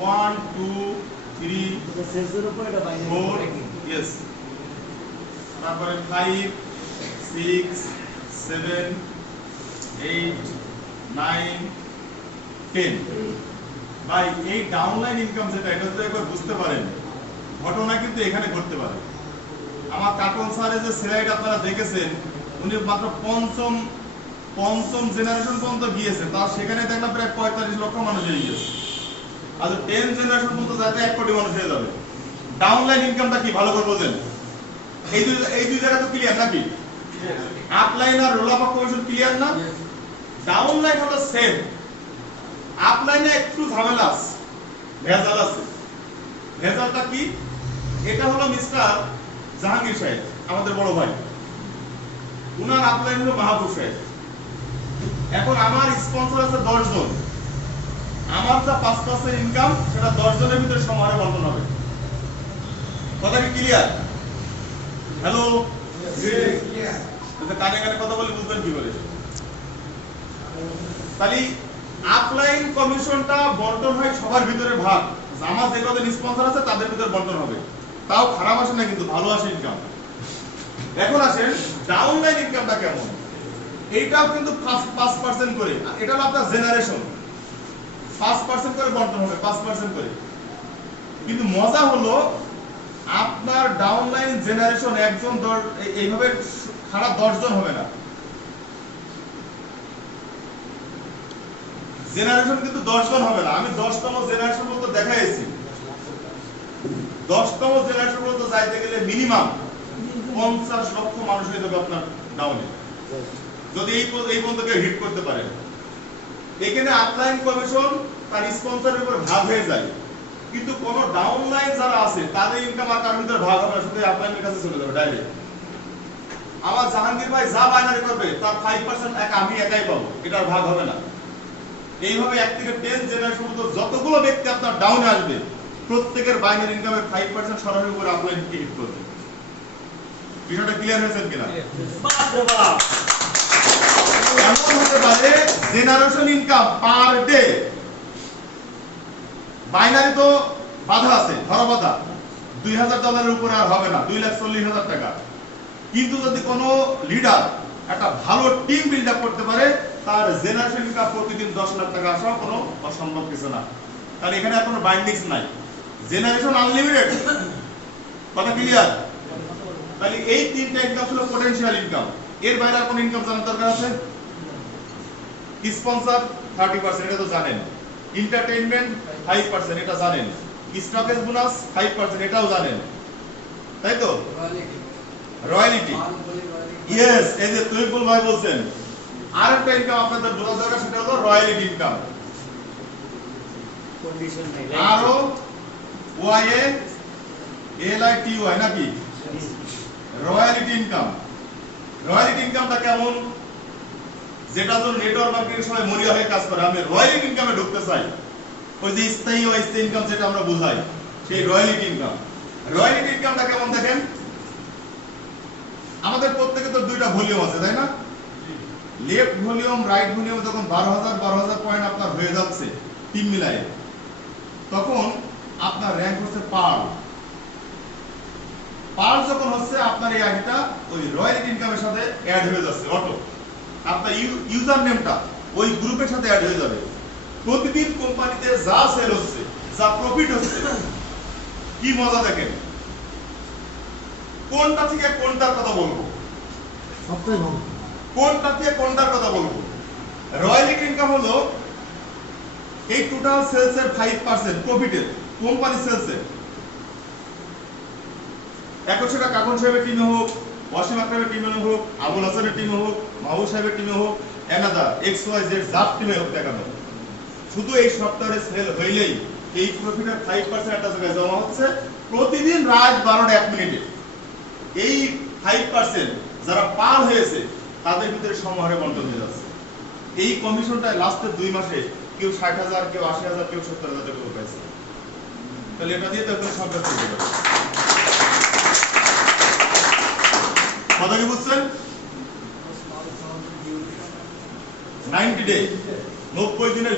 1 2 3 4 yes তারপরে 5 6 7 8 9 10 ভাই এই ডাউনলাইন ইনকাম যেটা এটা তো একবার বুঝতে পারেন ঘটনা কিন্তু এখানে ঘটতে পারে আমার কার্টুন স্যারে যে স্লাইড আপনারা দেখেছেন উনি মাত্র পঞ্চম জেনারেশন পর্যন্ত গিয়েছে তার সেখানে দেখলাম প্রায় 45 লক্ষ মানুষ হয়ে গেছে আর 10 জেনারেশন পর্যন্ত যাতে 1 কোটি মানুষ হয়ে যাবে ডাউনলাইন ইনকামটা কি ভালো করে বোঝেন এই দুই জায়গা তো ক্লিয়ার নাকি আপলাইন আর রোল আপ কমিশন ক্লিয়ার না ডাউনলাইন হলো সেম আপলাইনে একটু ঝামেলা আছে ভেজাল আছে ভেজালটা কি এটা হলো মিস্টার জাহাঙ্গীর সাহেব আমাদের বড় ভাই উনার আপলাইন হলো মাহবুব সাহেব এখন আমার স্পন্সর আছে 10 জন আমার যা 5% ইনকাম সেটা 10 জনের ভিতরে সমানে বন্টন হবে কথা কি ক্লিয়ার হ্যালো জি ক্লিয়ার তো কানে কানে কথা বলে বুঝবেন কি বলে তাহলে আপলাইন কমিশনটা বন্টন হয় সবার ভিতরে ভাগ আমার যে কজন স্পন্সর আছে তাদের ভিতরে বন্টন হবে তাও খারাপ আসে না কিন্তু ভালো আসে ইনকাম এখন আসেন ডাউনলাইন ইনকামটা কেমন এইটাও কিন্তু 5% করে এটা হলো আপনার জেনারেশন 5% করে বন্টন হবে 5% করে কিন্তু মজা হলো আপনার ডাউনলাইন জেনারেশন একজন এইভাবে খারাপ 10 জন হবে না জেনারেশন কিন্তু 10 জন হবে না আমি 10তম জেনারেশন পর্যন্ত দেখাইছি 10তম জেনারেশন পর্যন্ত যাইতে গেলে মিনিমাম 50 লক্ষ মানুষ হয়ে যাবে আপনার ডাউনে যদি এই পর্যন্ত কেউ হিট করতে পারে এখানে আপলাইন কমিশন তার স্পন্সরের উপর ভাগ হয়ে যায় কিন্তু কোন ডাউনলাইন যারা আছে তাদের ইনকাম আর কার ভিতরে ভাগ হবে না শুধু আপলাইনের কাছে চলে যাবে ডাইরেক্ট আমার জাহাঙ্গীর ভাই যা বাইনারি করবে তার 5% আমি একাই পাবো এটার ভাগ হবে না এইভাবে 1 থেকে 10 জেনারেশন পর্যন্ত যতগুলো ব্যক্তি আপনার ডাউনে আসবে প্রত্যেকের বাইনারি ইনকামের 5% সরাসরি করে আপলাইন কে হিট করবে বিষয়টা ক্লিয়ার হয়েছে কিনা বাহ এমন হতে পারে generation income per day binary তো বাধা আছে ধরা বাধা $2000 উপরে আর হবে না 2,40,000 টাকা কিন্তু যদি কোনো লিডার একটা ভালো টিম বিল্ড আপ করতে পারে তার জেনারেশন ইনকাম প্রতিদিন 10 লাখ টাকা আসা কোনো অসম্ভব কিছু না কারণ এখানে আর কোনো বাইন্ডিংস নাই জেনারেশন আনলিমিটেড কথা ক্লিয়ার তাহলে এই তিনটা ইনকাম হলো পটেনশিয়াল ইনকাম এর বাইরে আর কোনো ইনকাম জানার দরকার আছে স্পন্সর 30% এটা তো জানেন এন্টারটেইনমেন্ট 5% এটা জানেন স্টকেজ বোনাস 5% এটাও জানেন তাই তো রয়্যালিটি ইয়েস এই যে তুইবুল ভাই বলছেন আরেকটা ইনকাম আপনাদের বোঝা দরকার সেটা হলো রয়্যালিটি ইনকাম কন্ডিশন নাই R O Y A L I T Y নাকি রয়্যালিটি ইনকামটা কেমন যেটা তো নেটওয়ার্ক মার্কেটিং সময় মরিয়া হয়ে কাজ করে আমি রয়্যালিটি ইনকামে ঢুকতে চাই ওই যে স্থায়ী ও অস্থায়ী ইনকাম যেটা আমরা বুঝাই সেই রয়্যালিটি ইনকামটা কেমন দেখেন আমাদের প্রত্যেকে তো দুইটা ভলিউম আছে তাই না লেফট ভলিউম রাইট ভলিউম যখন 12,000 পয়েন্ট আপনার হয়ে যাচ্ছে তিন মিলায়ে তখন আপনার র‍্যাঙ্ক হচ্ছে পার যখন হচ্ছে আপনার এই আইডিটা ওই রয়্যালিটি ইনকামের সাথে অ্যাড হয়ে যাচ্ছে অটো আপনার ইউজার নেমটা ওই গ্রুপের সাথে অ্যাড হয়ে যাবে প্রতিদিন কোম্পানিতে যা সেল হচ্ছে যা প্রফিট হচ্ছে কি মজা দেখেন কোনটা থেকে কোনটার কথা বলবো সবটাই ভালো কোনটা থেকে কোনটার কথা বলবো রয়্যালিটি ইনকাম হলো এই টোটাল সেলস এর 5% প্রফিটের কোম্পানি সেলস এর এখন সেটা কাকুন সাহেবের টিমে হোক ওয়াসিম আকরামের টিমে হোক আবুল হাসানের টিমে হোক মাহবুব সাহেবের টিমে হোক এনাদা XYZ জাত টিমে হোক দেখানো শুধু এই সপ্তাহে সেল হইলেই এই প্রফিটের 5% একটা জায়গায় জমা হচ্ছে প্রতিদিন রাত 12টা 1 মিনিটে এই 5% যারা পার হয়েছে তাদের ভিতরে সমাহারে বন্টন হয়ে যাচ্ছে এই কমিশনটা লাস্টের 2 মাসে কেউ 60,000 কেউ 80,000 কেউ 70,000 টাকা পাইছে তাহলে এটা দিয়ে তো কোনো সংখ্যা চলে যাবে কথা কি বুঝছেন 90 ডে 90 দিনের